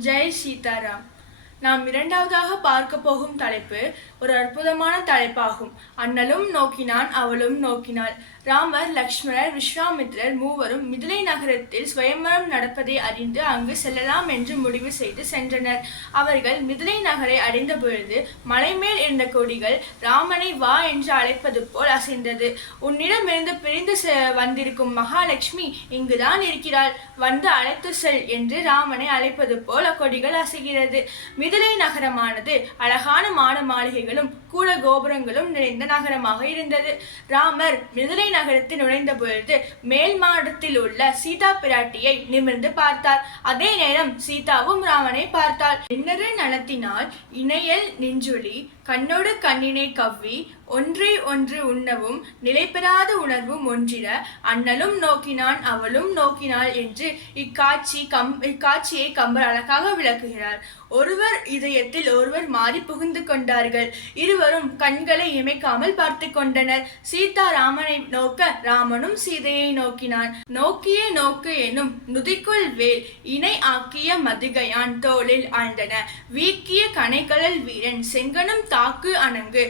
ஜெய் சீதாராம் நாம் இரண்டாவதாக பார்க்க போகும் தலைப்பு ஒரு அற்புதமான தலைப்பாகும். அண்ணலும் நோக்கினான் அவளும் நோக்கினாள். ராமர் லக்ஷ்மணர் விஸ்வாமித்ரர் மூவரும் மிதிலை நகரத்தில் சுயம்பரம் நடப்பதை அறிந்து அங்கு செல்லலாம் என்று முடிவு செய்து சென்றனர். அவர்கள் மிதிலை நகரை அடைந்த பொழுது மலைமேல் இருந்த கொடிகள் ராமனை வா என்று அழைப்பது போல் அசைந்தது. உன்னிடமிருந்து பிரிந்து செ- வந்திருக்கும் மகாலட்சுமி இங்குதான் இருக்கிறாள். வந்து அழைத்து செல் என்று ராமனை அழைப்பது போல் அக்கொடிகள் அசைகிறது. மிதிலை நகரமானது அழகான மாட மாளிகைகளும் கூட கோபுரங்களும் நிறைந்த நகரமாக இருந்தது. ராமர் மிதிலை நகரத்தில் நுழைந்த பொழுது மேல் மாடத்தில் உள்ள சீதா பிராட்டியை நிமிர்ந்து பார்த்தார். அதே நேரம் சீதாவும் ராமனை பார்த்தாள். இன்னரு நலத்தினால் இணையல் நெஞ்சுளி கண்ணோடு கண்ணினை கவ்வி ஒன்றை ஒன்று உண்ணவும் நிலைபெறாத உணர்வும் ஒன்றிட அண்ணலும் நோக்கினான் அவளும் நோக்கினாள் என்று இக்காட்சி கம் இக்காட்சியை கம்பர் அழகாக விளக்குகிறார். ஒருவர் இதயத்தில் ஒருவர் மாறி புகுந்து கொண்டார்கள். இருவரும் கண்களை இமைக்காமல் பார்த்து கொண்டனர். சீதா ராமனை நோக்க ராமனும் சீதையை நோக்கினான். நோக்கிய நோக்கு எனும் நுதிக்குள் வேல் இணை ஆக்கிய மதுகையான் தோளில் ஆழ்ந்தன. வீக்கிய கனைகழல் வீரன் செங்கனும் தாக்கு அணங்கு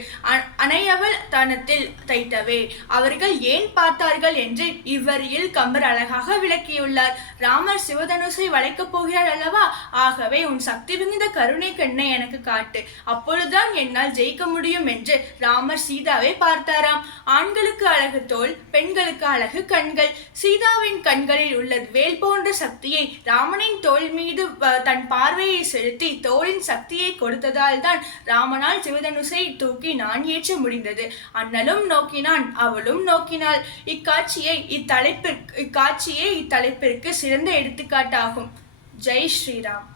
அணையவள் தனத்தில் தைத்தவே. அவர்கள் ஏன் பார்த்தார்கள் என்று இவ்வரியில் கம்பர் அழகாக விளக்கியுள்ளார். ராமர் சிவதனுசை வளைக்கப் போகிறார் அல்லவா? ஆகவே உன் சக்தி மிகுந்த கருணை கண்ணை எனக்கு காட்டு. அப்பொழுதுதான் என்னால் ஜெயிக்க முடியும் என்று ராமர் சீதாவை பார்த்தாராம். ஆண்களுக்கு அழகு தோல் பெண்களுக்கு அழகு கண்கள். சீதாவின் கண்களில் உள்ள வேல் போன்ற சக்தியை ராமனின் தோல் மீது தன் பார்வையை செலுத்தி தோளின் சக்தியை கொடுத்ததால் தான் ராமனால் சிவதனுசை தூக்கி நான் ஏற்ற முடிந்தது. அண்ணலும் நோக்கினான் அவளும் நோக்கினாள். இக்காட்சியை இத்தலைப்பிற்கு இக்காட்சியே இத்தலைப்பிற்கு சிறந்த எடுத்துக்காட்டாகும். ஜெய் ஸ்ரீராம்.